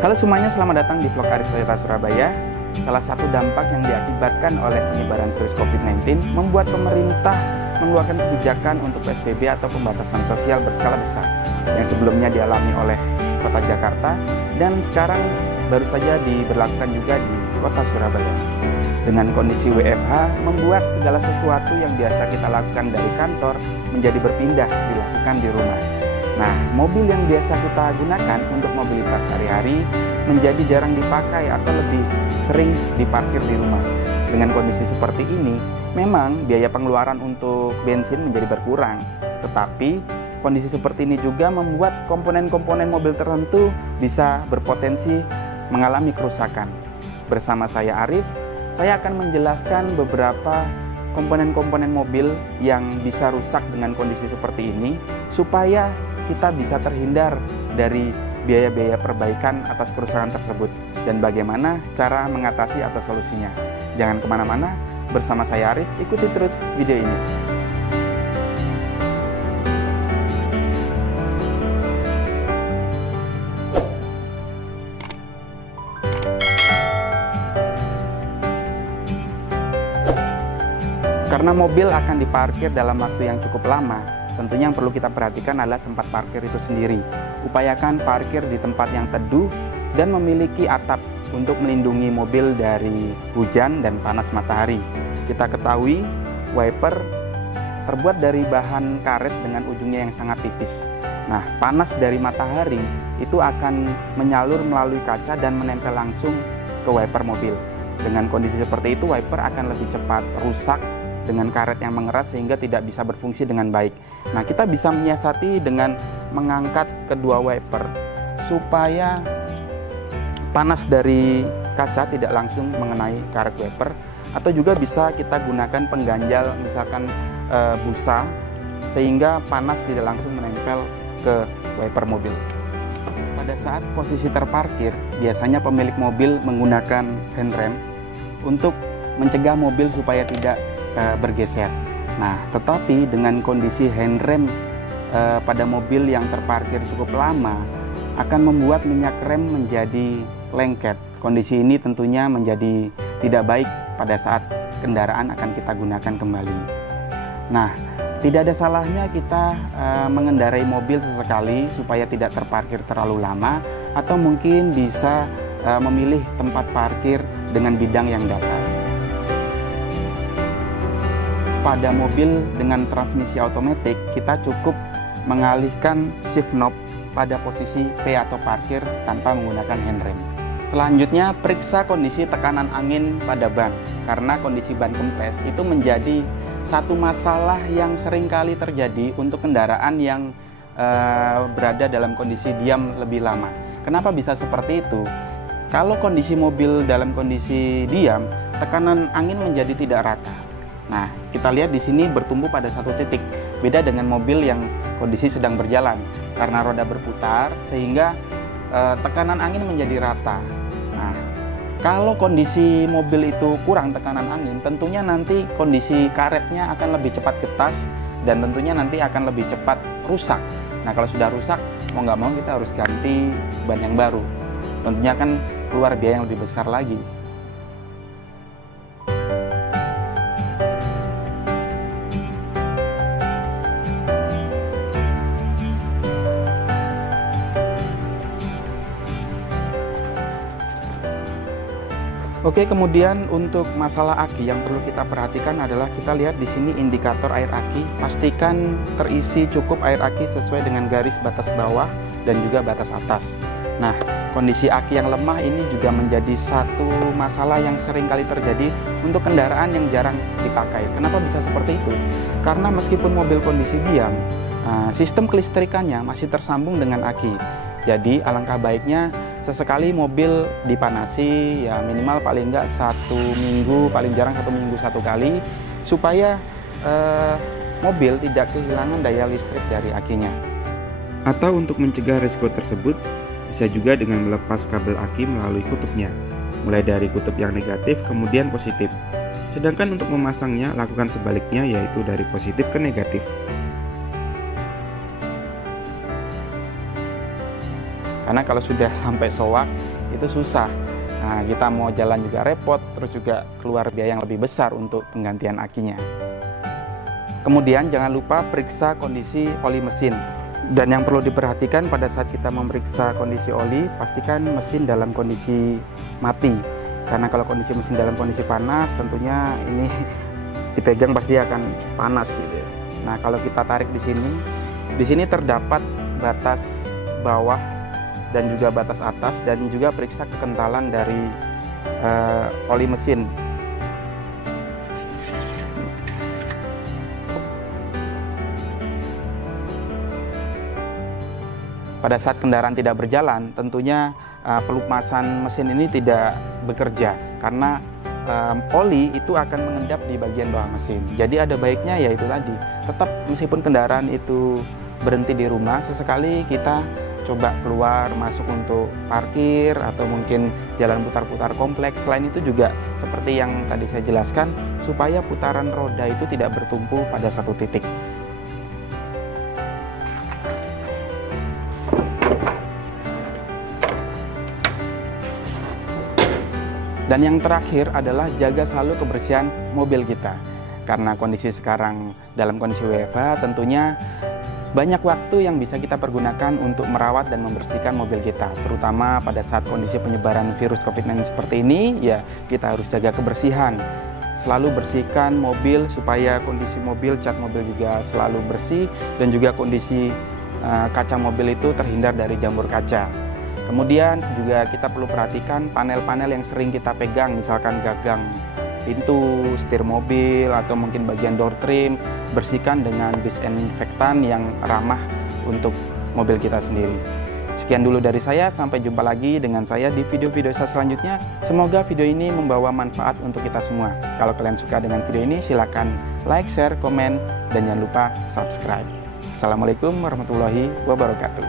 Halo semuanya, selamat datang di vlog Arif Toyota Surabaya. Salah satu dampak yang diakibatkan oleh penyebaran virus COVID-19 membuat pemerintah mengeluarkan kebijakan untuk PSBB atau pembatasan sosial berskala besar yang sebelumnya dialami oleh Kota Jakarta dan sekarang baru saja diberlakukan juga di Kota Surabaya. Dengan kondisi WFH membuat segala sesuatu yang biasa kita lakukan dari kantor menjadi berpindah dilakukan di rumah. Nah, mobil yang biasa kita gunakan untuk mobilitas sehari-hari menjadi jarang dipakai atau lebih sering diparkir di rumah. Dengan kondisi seperti ini, memang biaya pengeluaran untuk bensin menjadi berkurang. Tetapi, kondisi seperti ini juga membuat komponen-komponen mobil tertentu bisa berpotensi mengalami kerusakan. Bersama saya Arif, saya akan menjelaskan beberapa komponen-komponen mobil yang bisa rusak dengan kondisi seperti ini, supaya kita bisa terhindar dari biaya-biaya perbaikan atas kerusakan tersebut dan bagaimana cara mengatasi atau solusinya. Jangan kemana-mana, bersama saya Arif, ikuti terus video ini. Karena mobil akan diparkir dalam waktu yang cukup lama, tentunya yang perlu kita perhatikan adalah tempat parkir itu sendiri. Upayakan parkir di tempat yang teduh dan memiliki atap untuk melindungi mobil dari hujan dan panas matahari. Kita ketahui wiper terbuat dari bahan karet dengan ujungnya yang sangat tipis. Nah, panas dari matahari itu akan menyalur melalui kaca dan menempel langsung ke wiper mobil. Dengan kondisi seperti itu, wiper akan lebih cepat rusak dengan karet yang mengeras sehingga tidak bisa berfungsi dengan baik. Nah, kita bisa menyiasati dengan mengangkat kedua wiper supaya panas dari kaca tidak langsung mengenai karet wiper, atau juga bisa kita gunakan pengganjal misalkan busa sehingga panas tidak langsung menempel ke wiper mobil. Pada saat posisi terparkir, biasanya pemilik mobil menggunakan handrem untuk mencegah mobil supaya tidak bergeser. Nah, tetapi dengan kondisi handrem pada mobil yang terparkir cukup lama akan membuat minyak rem menjadi lengket. Kondisi ini tentunya menjadi tidak baik pada saat kendaraan akan kita gunakan kembali. Nah, tidak ada salahnya kita mengendarai mobil sesekali supaya tidak terparkir terlalu lama, atau mungkin bisa memilih tempat parkir dengan bidang yang datar. Pada mobil dengan transmisi otomatis, kita cukup mengalihkan shift knob pada posisi P atau parkir tanpa menggunakan handrem. Selanjutnya, periksa kondisi tekanan angin pada ban, karena kondisi ban kempes itu menjadi satu masalah yang sering kali terjadi untuk kendaraan yang berada dalam kondisi diam lebih lama. Kenapa bisa seperti itu? Kalau kondisi mobil dalam kondisi diam, tekanan angin menjadi tidak rata. Nah, kita lihat di sini bertumbuh pada satu titik. Beda dengan mobil yang kondisi sedang berjalan. Karena roda berputar, sehingga tekanan angin menjadi rata. Nah, kalau kondisi mobil itu kurang tekanan angin, tentunya nanti kondisi karetnya akan lebih cepat getas, dan tentunya nanti akan lebih cepat rusak. Nah, kalau sudah rusak, mau nggak mau kita harus ganti ban yang baru. Tentunya akan keluar biaya yang lebih besar lagi. Oke, kemudian untuk masalah aki yang perlu kita perhatikan adalah kita lihat di sini indikator air aki. Pastikan terisi cukup air aki sesuai dengan garis batas bawah dan juga batas atas. Nah, kondisi aki yang lemah ini juga menjadi satu masalah yang sering kali terjadi untuk kendaraan yang jarang dipakai. Kenapa bisa seperti itu? Karena meskipun mobil kondisi diam, sistem kelistrikannya masih tersambung dengan aki. Jadi alangkah baiknya sesekali mobil dipanasi, ya minimal paling enggak 1 minggu, paling jarang 1 minggu 1 kali, supaya mobil tidak kehilangan daya listrik dari akinya. Atau untuk mencegah risiko tersebut, bisa juga dengan melepas kabel aki melalui kutubnya, mulai dari kutub yang negatif kemudian positif. Sedangkan untuk memasangnya, lakukan sebaliknya, yaitu dari positif ke negatif. Karena kalau sudah sampai soak itu susah. Nah, kita mau jalan juga repot, terus juga keluar biaya yang lebih besar untuk penggantian akinya. Kemudian jangan lupa periksa kondisi oli mesin. Dan yang perlu diperhatikan pada saat kita memeriksa kondisi oli, pastikan mesin dalam kondisi mati. Karena kalau kondisi mesin dalam kondisi panas, tentunya ini dipegang pasti akan panas gitu. Nah, kalau kita tarik di sini terdapat batas bawah dan juga batas atas, dan juga periksa kekentalan dari oli mesin. Pada saat kendaraan tidak berjalan, tentunya pelumasan mesin ini tidak bekerja karena oli itu akan mengendap di bagian bawah mesin. Jadi ada baiknya yaitu tadi, tetap meskipun kendaraan itu berhenti di rumah, sesekali kita coba keluar masuk untuk parkir atau mungkin jalan putar-putar kompleks. Selain itu juga seperti yang tadi saya jelaskan, supaya putaran roda itu tidak bertumpu pada satu titik. Dan yang terakhir adalah jaga selalu kebersihan mobil kita. Karena kondisi sekarang dalam kondisi WFH, tentunya banyak waktu yang bisa kita pergunakan untuk merawat dan membersihkan mobil kita. Terutama pada saat kondisi penyebaran virus COVID-19 seperti ini, ya kita harus jaga kebersihan. Selalu bersihkan mobil supaya kondisi mobil, cat mobil juga selalu bersih, dan juga kondisi kaca mobil itu terhindar dari jamur kaca. Kemudian juga kita perlu perhatikan panel-panel yang sering kita pegang, misalkan gagang pintu, setir mobil, atau mungkin bagian door trim. Bersihkan dengan disinfektan yang ramah untuk mobil kita sendiri. Sekian dulu dari saya, sampai jumpa lagi dengan saya di video-video saya selanjutnya. Semoga video ini membawa manfaat untuk kita semua. Kalau kalian suka dengan video ini, silakan like, share, komen, dan jangan lupa subscribe. Assalamualaikum warahmatullahi wabarakatuh.